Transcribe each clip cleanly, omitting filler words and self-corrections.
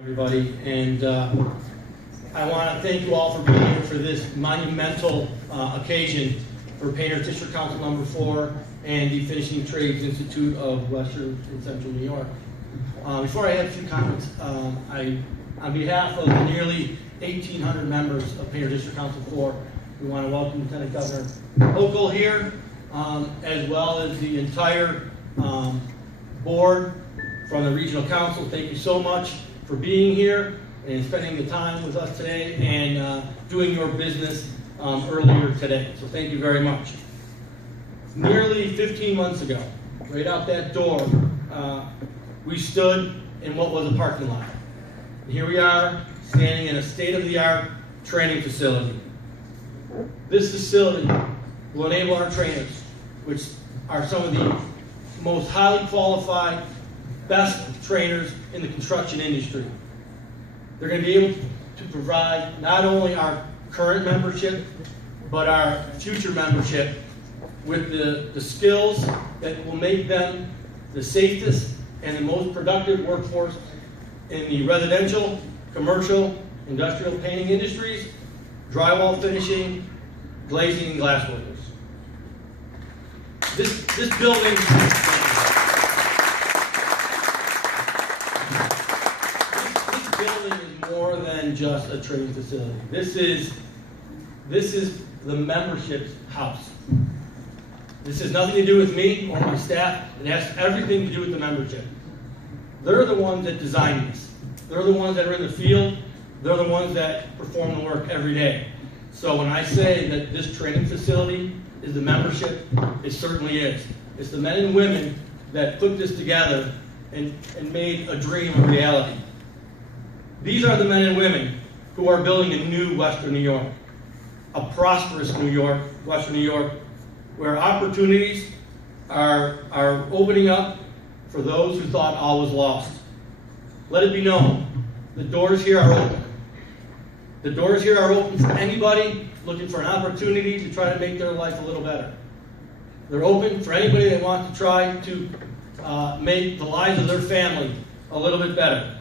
Everybody, and I want to thank you all for being here for this monumental occasion for Painters District Council number 4 and the Finishing Trades Institute of Western and Central New York. Before I have a few comments, on behalf of the nearly 1,800 members of Painters District Council 4, we want to welcome Lieutenant Governor Hochul here, as well as the entire board from the Regional Council. Thank you so much for being here and spending the time with us today and doing your business earlier today. So thank you very much. Nearly 15 months ago, right out that door, we stood in what was a parking lot. And here we are, standing in a state-of-the-art training facility. This facility will enable our trainers, which are some of the most highly qualified, best trainers in the construction industry. They're going to be able to provide not only our current membership, but our future membership with the skills that will make them the safest and the most productive workforce in the residential, commercial, industrial painting industries, drywall finishing, glazing, and glass workers. This building is more than just a training facility. This is the membership's house. This has nothing to do with me or my staff. It has everything to do with the membership. They're the ones that design this. They're the ones that are in the field. They're the ones that perform the work every day. So when I say that this training facility is the membership, it certainly is. It's the men and women that put this together and made a dream a reality. These are the men and women who are building a new Western New York, a prosperous New York, Western New York, where opportunities are opening up for those who thought all was lost. Let it be known, the doors here are open. The doors here are open for anybody looking for an opportunity to try to make their life a little better. They're open for anybody that wants to try to make the lives of their family a little bit better.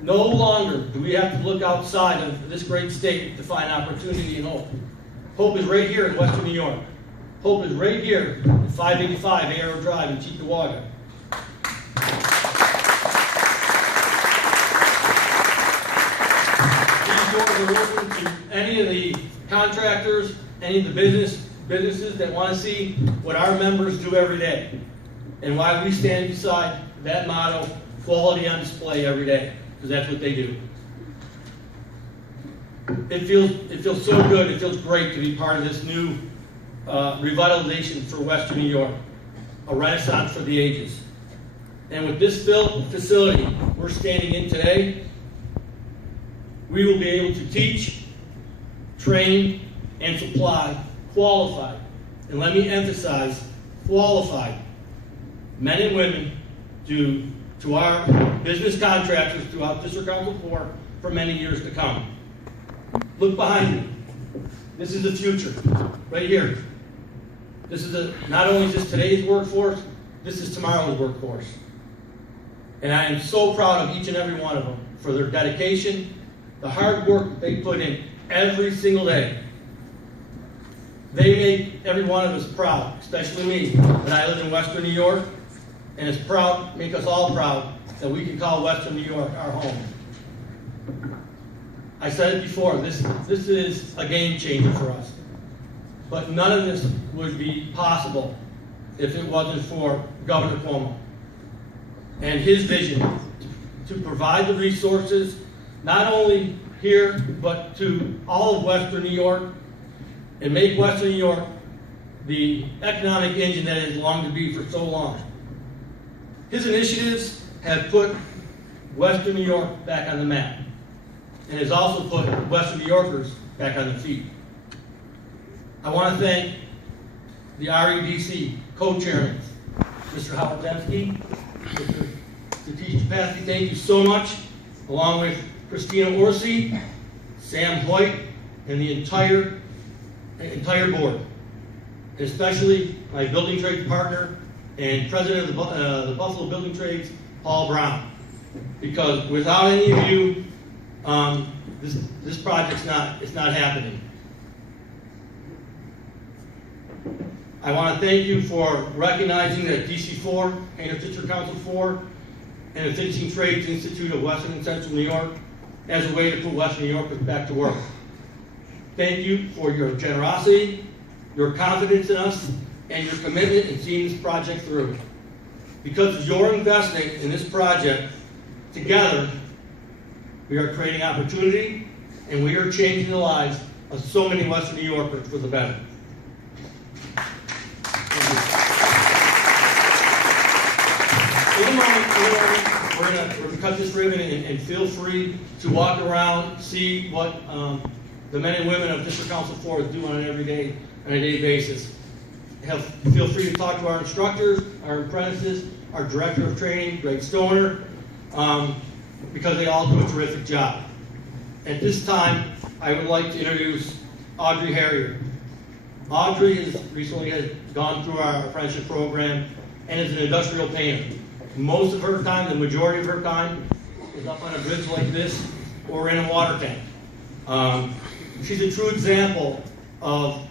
No longer do we have to look outside of this great state to find opportunity and hope. Hope is right here in Western New York. Hope is right here at 585 Arrow Drive in Cheektowaga. These doors are open to any of the contractors, any of the businesses that want to see what our members do every day, and why we stand beside that motto, quality on display every day. Because that's what they do. It feels so good. It feels great to be part of this new revitalization for Western New York, a renaissance for the ages. And with this facility we're standing in today, we will be able to teach, train, and supply qualified, and let me emphasize, qualified men and women to our business contractors throughout District Council 4 for many years to come. Look behind me. This is the future, right here. This is not only is this today's workforce, this is tomorrow's workforce. And I am so proud of each and every one of them for their dedication, the hard work that they put in every single day. They make every one of us proud, especially me, that I live in Western New York, and it's proud, make us all proud that we can call Western New York our home. I said it before, this is a game changer for us. But none of this would be possible if it wasn't for Governor Cuomo and his vision to provide the resources, not only here, but to all of Western New York, and make Western New York the economic engine that it has longed to be for so long. His initiatives have put Western New York back on the map, and has also put Western New Yorkers back on their feet. I want to thank the REDC co-chairman, Mr. Howard Dembski, Mr. Satish Chapathi, thank you so much, along with Christina Orsi, Sam Hoyt, and the entire board, and especially my building trade partner and president of the Buffalo Building Trades, Paul Brown. because without any of you, this project's not happening. I want to thank you for recognizing that DC4, Painter Teacher Council 4, and the Finishing Trades Institute of Western and Central New York as a way to put Western New Yorkers back to work. Thank you for your generosity, your confidence in us, and your commitment in seeing this project through. Because of your investment in this project, together, we are creating opportunity, and we are changing the lives of so many Western New Yorkers for the better. In a moment, we're going to cut this ribbon and feel free to walk around, see what the men and women of District Council 4 do on a day basis. Feel free to talk to our instructors, our apprentices, our Director of Training, Greg Stoner, because they all do a terrific job. At this time, I would like to introduce Audrey Harrier. Audrey has recently gone through our apprenticeship program and is an industrial painter. Most of her time, the majority of her time, is up on a bridge like this or in a water tank. She's a true example of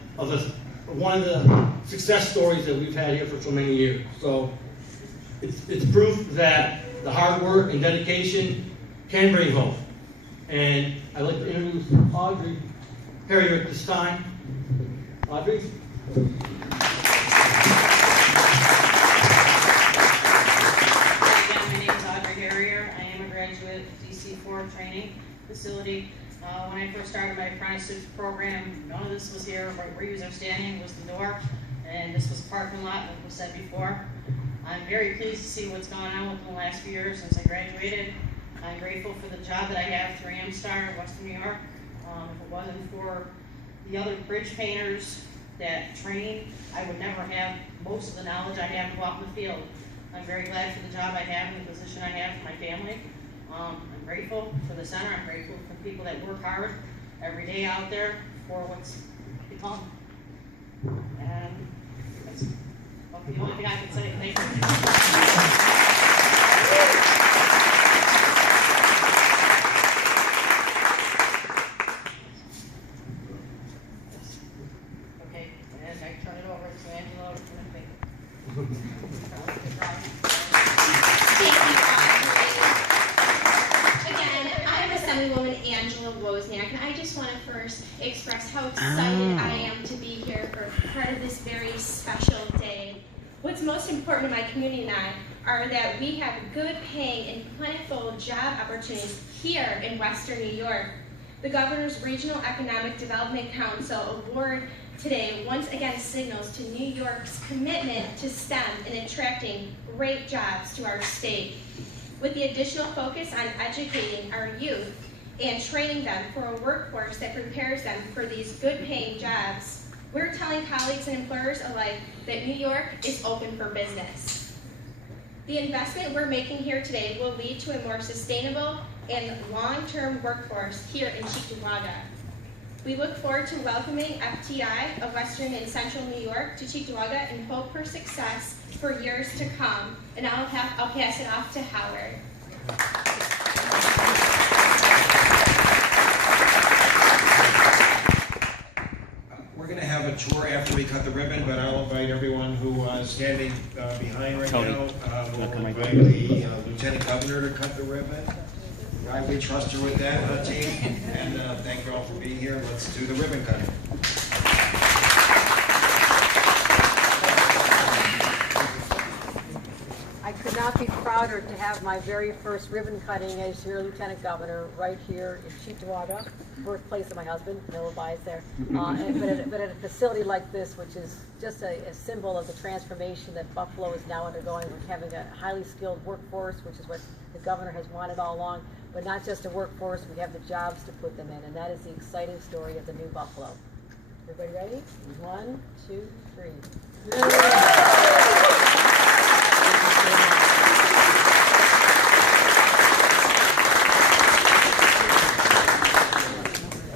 one of the success stories that we've had here for so many years. So it's proof that the hard work and dedication can bring hope. And I'd like to introduce Audrey Harrier at this time. Audrey? Training facility. When I first started my apprenticeship program, none of this was here. Where you are standing was the door, and this was a parking lot, like was said before. I'm very pleased to see what's gone on within the last few years since I graduated. I'm grateful for the job that I have through Amstar in Western New York. If it wasn't for the other bridge painters that train, I would never have most of the knowledge I have to go out in the field. I'm very glad for the job I have and the position I have for my family. I'm grateful for the center. I'm grateful for the people that work hard every day out there for what's become. And that's the only thing I can say. Thank you. Okay, and I turn it over to Angela. And I just want to first express how excited I am to be here for part of this very special day. What's most important to my community and I are that we have good paying and plentiful job opportunities here in Western New York. The Governor's Regional Economic Development Council award today once again signals to New York's commitment to STEM and attracting great jobs to our state. With the additional focus on educating our youth and training them for a workforce that prepares them for these good-paying jobs, we're telling colleagues and employers alike that New York is open for business. The investment we're making here today will lead to a more sustainable and long-term workforce here in Cheektowaga. We look forward to welcoming FTI of Western and Central New York to Cheektowaga and hope for success for years to come. And I'll pass it off to Howard. We're going to have a tour after we cut the ribbon, but I'll invite everyone who is standing behind right now. We'll invite the Lieutenant Governor to cut the ribbon. Guy, we trust you with that, team. And thank you all for being here. Let's do the ribbon cutting. I could not be prouder to have my very first ribbon cutting as your Lieutenant Governor right here in Cheektowaga, birthplace of my husband, no bias there. But at a facility like this, which is just a symbol of the transformation that Buffalo is now undergoing, with having a highly skilled workforce, which is what the Governor has wanted all along, but not just a workforce, we have the jobs to put them in, and that is the exciting story of the new Buffalo. Everybody ready? 1, 2, 3.